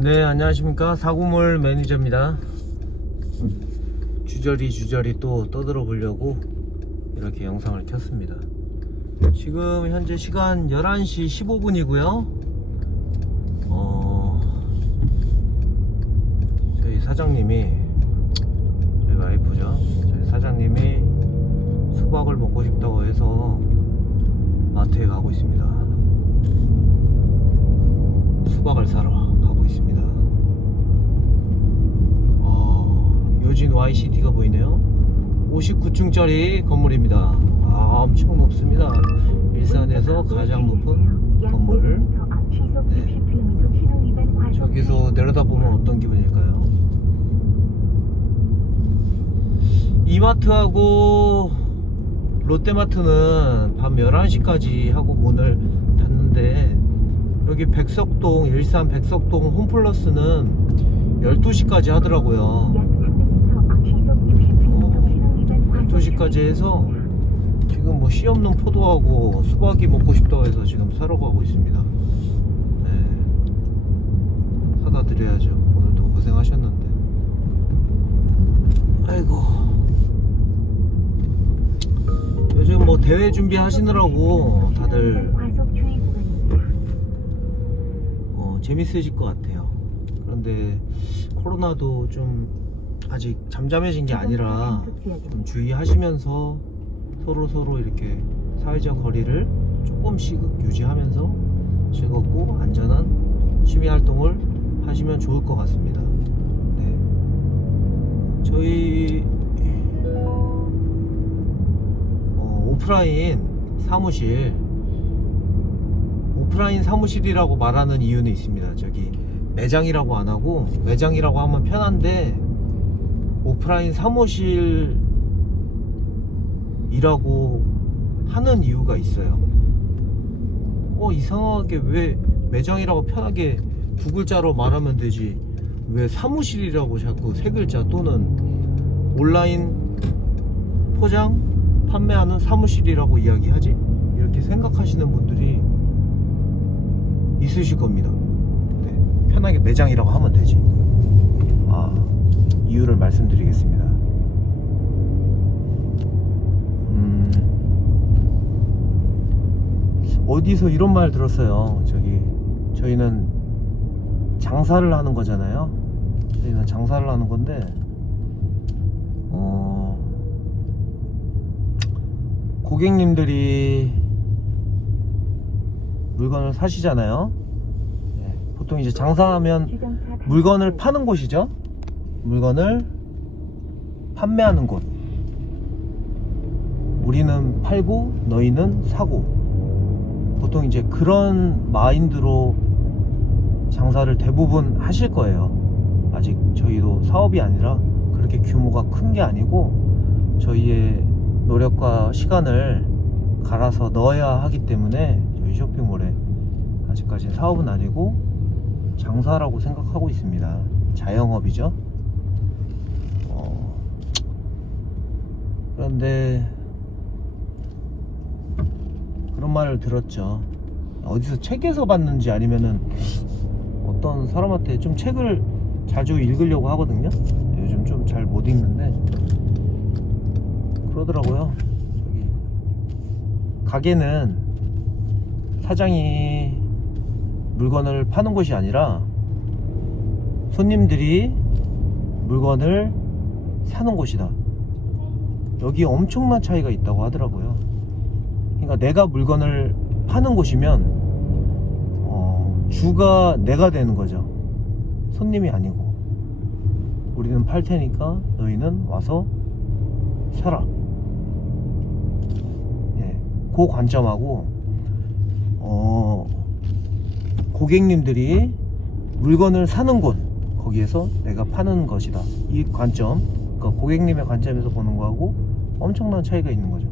네, 안녕하십니까. 사구몰 매니저입니다. 주저리 주저리 또 떠들어 보려고 이렇게 영상을 켰습니다. 지금 현재 시간 11시 15분이고요. 어, 저희 사장님이, 저희 와이프죠. 저희 사장님이 수박을 먹고 싶다고 해서 마트에 가고 있습니다. 수박을 사러 있습니다. 어, 요진 YCT가 보이네요. 59층짜리 건물입니다. 아, 엄청 높습니다. 일산에서 가장 높은 건물. 네. 저기서 내려다보면 어떤 기분일까요? 이마트하고 롯데마트는 밤 11시까지 하고 문을 닫는데 여기 백석동 일산 백석동 홈플러스는 12시까지 하더라고요. 12시까지 해서 지금 뭐 씨 없는 포도하고 수박이 먹고 싶다고 해서 지금 사러 가고 있습니다. 네. 사다 드려야죠. 오늘도 고생하셨는데. 아이고. 요즘 뭐 대회 준비 하시느라고 다들 어, 재밌으실 것 같아요. 그런데 코로나도 좀 아직 잠잠해진 게 아니라 좀 주의하시면서 서로 서로 이렇게 사회적 거리를 조금씩 유지하면서 즐겁고 안전한 취미 활동을 하시면 좋을 것 같습니다. 네. 저희 어, 오프라인 사무실 오프라인 사무실이라고 말하는 이유는 있습니다. 저기 매장이라고 안 하고 매장이라고 하면 편한데 오프라인 사무실이라고 하는 이유가 있어요. 어 이상하게 왜 매장이라고 편하게 두 글자로 말하면 되지 왜 사무실이라고 자꾸 세 글자 또는 온라인 포장 판매하는 사무실이라고 이야기하지 이렇게 생각하시는 분들이 있으실 겁니다. 네, 편하게 매장이라고 하면 되지. 아, 이유를 말씀드리겠습니다. 음, 어디서 이런 말 들었어요. 저기, 저희는 장사를 하는 거잖아요. 저희는 장사를 하는 건데, 어, 고객님들이 물건을 사시잖아요. 네, 보통 이제 장사하면 물건을 파는 곳이죠. 물건을 판매하는 곳. 우리는 팔고 너희는 사고. 보통 이제 그런 마인드로 장사를 대부분 하실 거예요. 아직 저희도 사업이 아니라 그렇게 규모가 큰 게 아니고 저희의 노력과 시간을 갈아서 넣어야 하기 때문에 쇼핑몰에 아직까지 사업은 아니고 장사라고 생각하고 있습니다. 자영업이죠. 어, 그런데 그런 말을 들었죠. 어디서 책에서 봤는지 아니면은 어떤 사람한테 좀 책을 자주 읽으려고 하거든요. 요즘 좀 잘 못 읽는데 그러더라고요. 저기 가게는 사장이 물건을 파는 곳이 아니라 손님들이 물건을 사는 곳이다. 여기 엄청난 차이가 있다고 하더라고요. 그러니까 내가 물건을 파는 곳이면 어, 주가 내가 되는 거죠. 손님이 아니고 우리는 팔 테니까 너희는 와서 사라. 예, 그 관점하고 어, 고객님들이 물건을 사는 곳 거기에서 내가 파는 것이다. 이 관점, 그러니까 고객님의 관점에서 보는 거하고 엄청난 차이가 있는 거죠.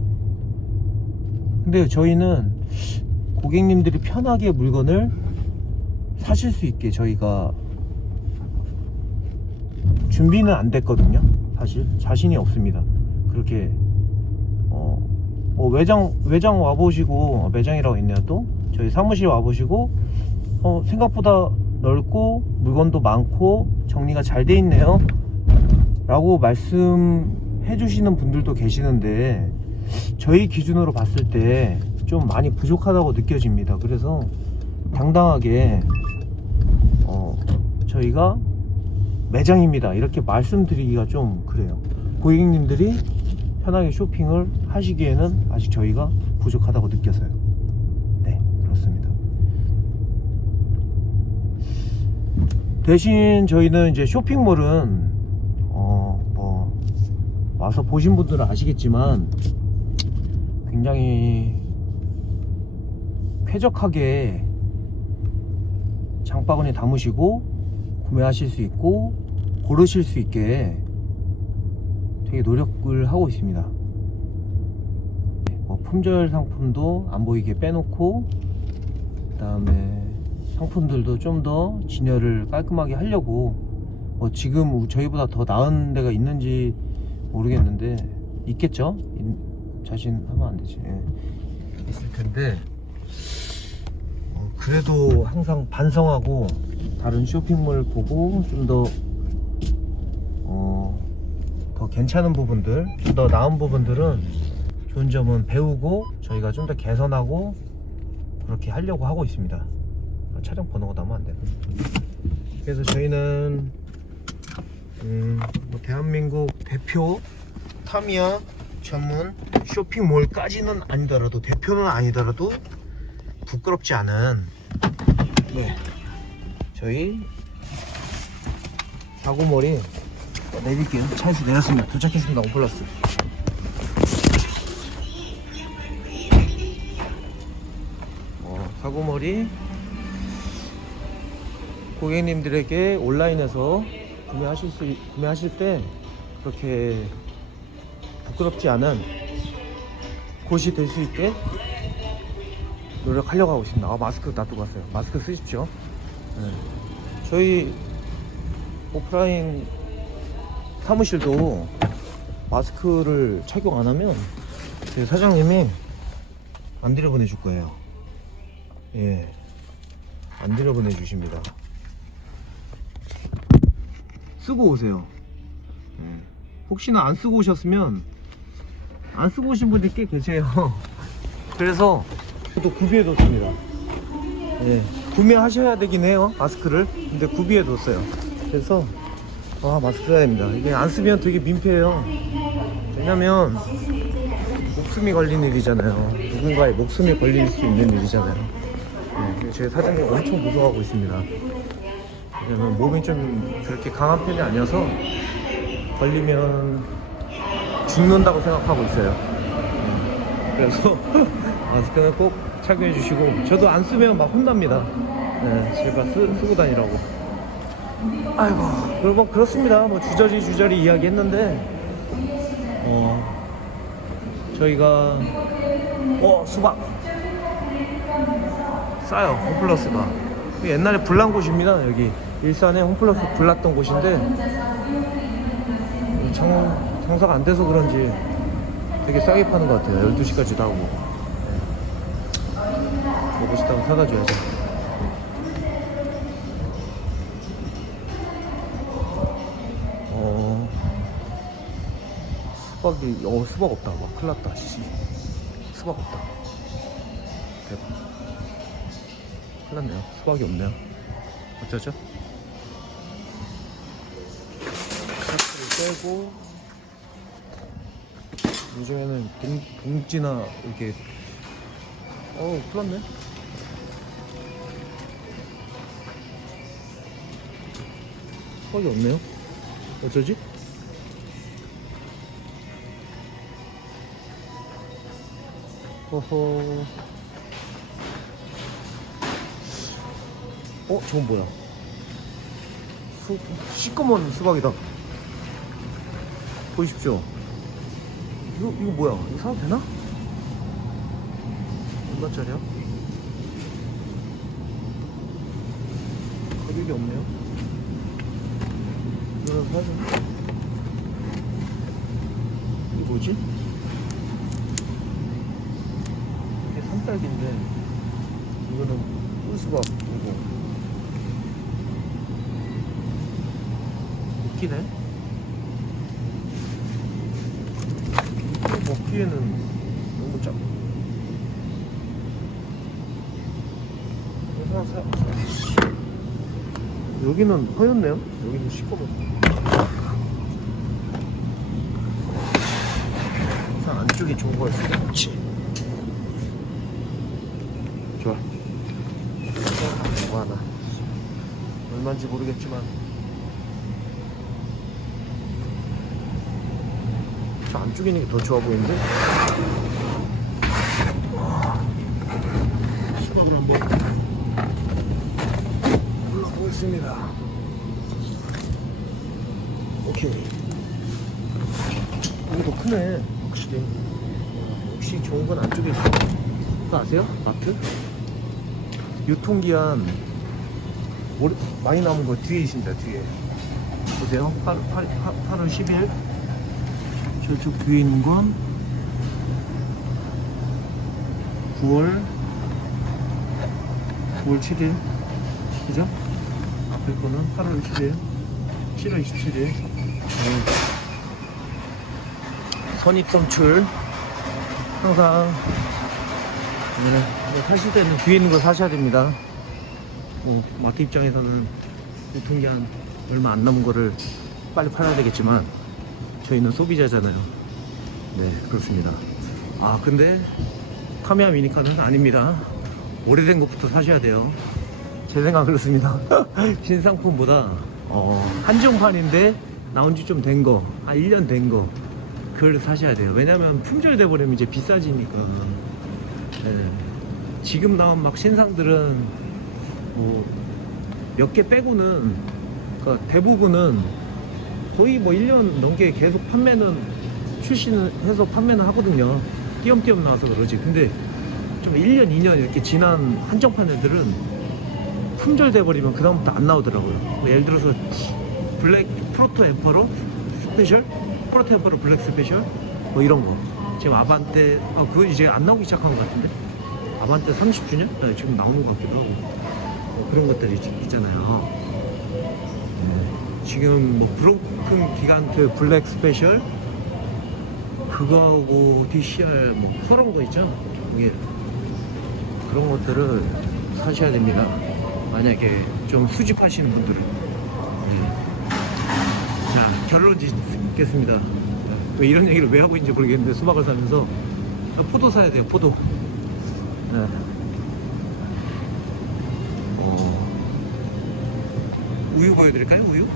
근데 저희는 고객님들이 편하게 물건을 사실 수 있게 저희가 준비는 안 됐거든요. 사실 자신이 없습니다. 그렇게 어, 뭐 외장 외장 와 보시고 매장이라고 있네요. 또 저희 사무실 와 보시고 어, 생각보다 넓고 물건도 많고 정리가 잘 돼 있네요. 라고 말씀해 주시는 분들도 계시는데 저희 기준으로 봤을 때 좀 많이 부족하다고 느껴집니다. 그래서 당당하게 어, 저희가 매장입니다. 이렇게 말씀드리기가 좀 그래요. 고객님들이 편하게 쇼핑을 하시기에는 아직 저희가 부족하다고 느껴서요 네 그렇습니다 대신 저희는 이제 쇼핑몰은 어 뭐 와서 보신 분들은 아시겠지만 굉장히 쾌적하게 장바구니 담으시고 구매하실 수 있고 고르실 수 있게 되게 노력을 하고 있습니다. 뭐 품절 상품도 안 보이게 빼놓고 그 다음에 상품들도 좀 더 진열을 깔끔하게 하려고 뭐 지금 저희보다 더 나은 데가 있는지 모르겠는데 있겠죠? 인- 자신하면 안 되지. 예. 있을 텐데 어, 그래도 항상 반성하고 다른 쇼핑몰 보고 좀더 어, 더 괜찮은 부분들, 좀 더 나은 부분들은 좋은 점은 배우고 저희가 좀 더 개선하고 그렇게 하려고 하고 있습니다. 아, 차량 번호가 나면 안 되나? 그래서 저희는 음, 뭐 대한민국 대표 타미야 전문 쇼핑몰까지는 아니더라도 대표는 아니더라도 부끄럽지 않은 네. 저희 사고머리 내릴게요. 차에서 내렸습니다. 도착했습니다. 오플러스. 어, 사고머리 고객님들에게 온라인에서 구매하실 수 구매하실 때 그렇게 부끄럽지 않은 곳이 될 수 있게 노력하려고 하고 있습니다. 아, 마스크 놔두고 왔어요. 마스크 쓰십시오. 네. 저희 오프라인 사무실도 마스크를 착용 안 하면 제 사장님이 안 들여보내 줄 거예요. 예. 안 들여보내 주십니다. 쓰고 오세요. 예. 혹시나 안 쓰고 오셨으면 안 쓰고 오신 분들이 꽤 계세요. 그래서 저도 구비해 뒀습니다. 예, 구매하셔야 되긴 해요 마스크를. 근데 구비해 뒀어요. 그래서 아 마스크 써야 됩니다. 이게 안 쓰면 되게 민폐예요. 왜냐면 목숨이 걸린 일이잖아요. 누군가의 목숨이 걸릴 수 있는 일이잖아요. 예, 그래서 제 사장님 엄청 무서워하고 있습니다. 왜냐면 몸이 좀 그렇게 강한 편이 아니어서 걸리면 죽는다고 생각하고 있어요. 음, 그래서 마스크는 꼭 착용해 주시고 저도 안 쓰면 막 혼납니다. 네, 제가 쓰, 쓰고 다니라고. 아이고, 그리고 뭐 그렇습니다. 뭐 주저리 주저리 이야기했는데 어 저희가 어 수박 싸요 홈플러스가 옛날에 불난 곳입니다 여기 일산에 홈플러스 불났던 곳인데 장, 장사가 안 돼서 그런지 되게 싸게 파는 것 같아요. 12시까지도 하고. 네. 먹고 싶다고 사다 줘야죠. 어. 수박이, 어, 수박 없다. 와, 큰일 났다. 씨. 수박 없다. 대박. 큰일 났네요. 수박이 없네요. 어쩌죠? 빼고. 요즘에는 봉, 봉지나 이렇게. 어우 큰일 났네. 수박이 없네요? 어쩌지? 허허. 어? 저건 뭐야? 수, 시꺼먼 수박이다 보이십시오 이거 이거 뭐야? 이거 사도 되나? 얼마짜리야? 가격이 없네요. 이거 사자. 이게 뭐지? 이게 산딸기인데 이거는 꿀수박이고 막히네. 이거 먹기에는 너무 작고. 여기는 허였네요. 여기는 시꺼먼. 항상 안쪽이 좋은 거였어. 그렇지. 좋아. 이거 하나. 얼마인지 모르겠지만. 저 안쪽에 있는 게 더 좋아 보이는데? 수박을 한번 올라보겠습니다. 오케이. 이게 더 크네, 확실히. 와, 역시 좋은 건 안쪽에 있어. 그거 아세요? 마트? 유통기한 많이 남은 거 뒤에 있습니다, 뒤에. 보세요. 8, 8, 8월 10일. 저쪽 뒤에 있는 건 9월 9월 7일 그죠? 앞에 거는 8월 10일 7월 27일. 선입선출. 항상 네, 사실 때는 뒤에 있는 거 사셔야 됩니다. 뭐, 마트 입장에서는 유통기한 얼마 안 남은 거를 빨리 팔아야 되겠지만 저희는 소비자잖아요. 네, 그렇습니다. 아, 근데 카미야 미니카는 아닙니다. 오래된 것부터 사셔야 돼요. 제 생각 은 그렇습니다. 신상품보다 어, 한정판인데 나온 지 좀 된 거, 한 1년 된 거, 그걸 사셔야 돼요. 왜냐면 품절 돼 버리면 이제 비싸지니까. 네. 지금 나온 막 신상들은 뭐 몇 개 빼고는 그러니까 대부분은 거의 뭐 1년 넘게 계속 판매는 출시는 해서 판매는 하거든요. 띄엄띄엄 나와서 그러지. 근데 좀 1년, 2년 이렇게 지난 한정판 애들은 품절돼 버리면 그다음부터 안 나오더라고요. 뭐 예를 들어서 블랙 프로토 엠퍼로 스페셜, 프로토 엠퍼로 블랙 스페셜 뭐 이런 거. 지금 아반떼 아 그거 이제 안 나오기 시작한 것 같은데. 아반떼 30주년? 네, 지금 나오는 것 같기도 하고 뭐 그런 것들이 있- 있잖아요. 지금 뭐 브로큰 기간트 블랙 스페셜? 그거하고 DCR 뭐 그런 거 있죠? 이게 그런 것들을 사셔야 됩니다. 만약에 좀 수집하시는 분들은. 예. 자 결론 짓겠습니다. 왜 이런 얘기를 왜 하고 있는지 모르겠는데 수박을 사면서 아, 포도 사야 돼요 포도. 네. 우유 보여드릴까요 우유?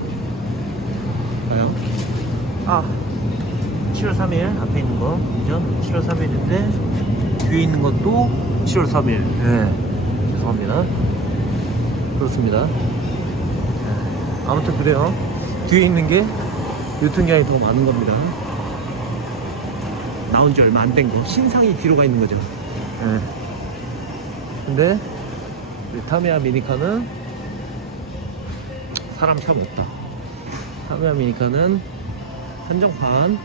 가요? 아 7월 3일 앞에 있는 거 그죠? 7월 3일인데 뒤에 있는 것도 7월 3일 네 죄송합니다 그렇습니다 네. 아무튼 그래요 뒤에 있는 게 유통기한이 더 많은 겁니다 나온 지 얼마 안 된 거 신상이 뒤로 가 있는 거죠 네. 근데 우리 타미야 미니카는 사람 참 없다. 타미야 미니카는 한정판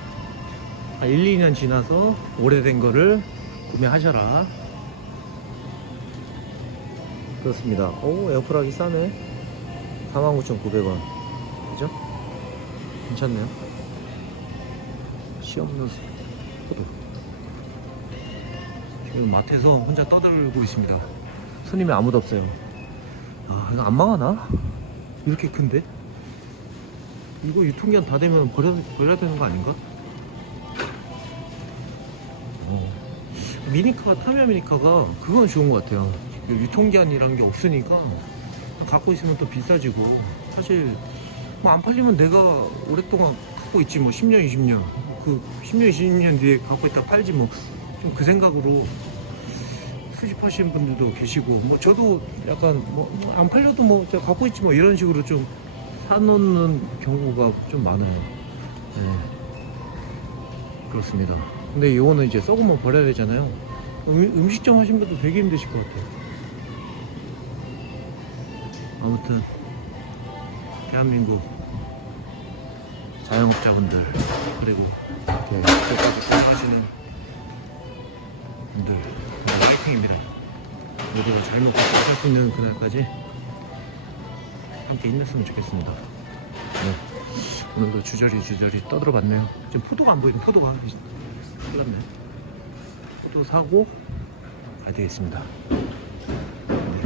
한 1, 2년 지나서 오래된 거를 구매하셔라. 그렇습니다. 오 에어프라기 싸네. 49,900원. 그죠? 괜찮네요. 시없는 포도 지금 마트에서 혼자 떠들고 있습니다. 손님이 아무도 없어요. 아 이거 안 망하나? 이렇게 큰데? 이거 유통기한 다 되면 버려, 버려야 되는 거 아닌가? 어. 미니카, 타미야 미니카가 그건 좋은 것 같아요. 유통기한이라는 게 없으니까 갖고 있으면 또 비싸지고 사실 뭐 안 팔리면 내가 오랫동안 갖고 있지 뭐 10년, 20년 그 10년, 20년 뒤에 갖고 있다 팔지 뭐 좀 그 생각으로 수집하시는 분들도 계시고 뭐 저도 약간 뭐 안 팔려도 뭐 제가 갖고 있지 뭐 이런 식으로 좀 사놓는 경우가 좀 많아요. 네. 그렇습니다. 근데 이거는 이제 썩으면 버려야 되잖아요. 음, 음식점 하신 분도 되게 힘드실 것 같아요. 아무튼 대한민국 자영업자분들 그리고 이렇게 고생하시는 분들 정말 화이팅입니다. 모두 잘 먹고 잘살수 있는 그날까지 함께 힘냈으면 좋겠습니다. 네. 오늘도 주저리 주저리 떠들어 봤네요. 지금 포도가 안 보이는 포도가 큰일 났네. 포도 사고 가야 되겠습니다. 네.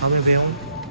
다음에 봬요.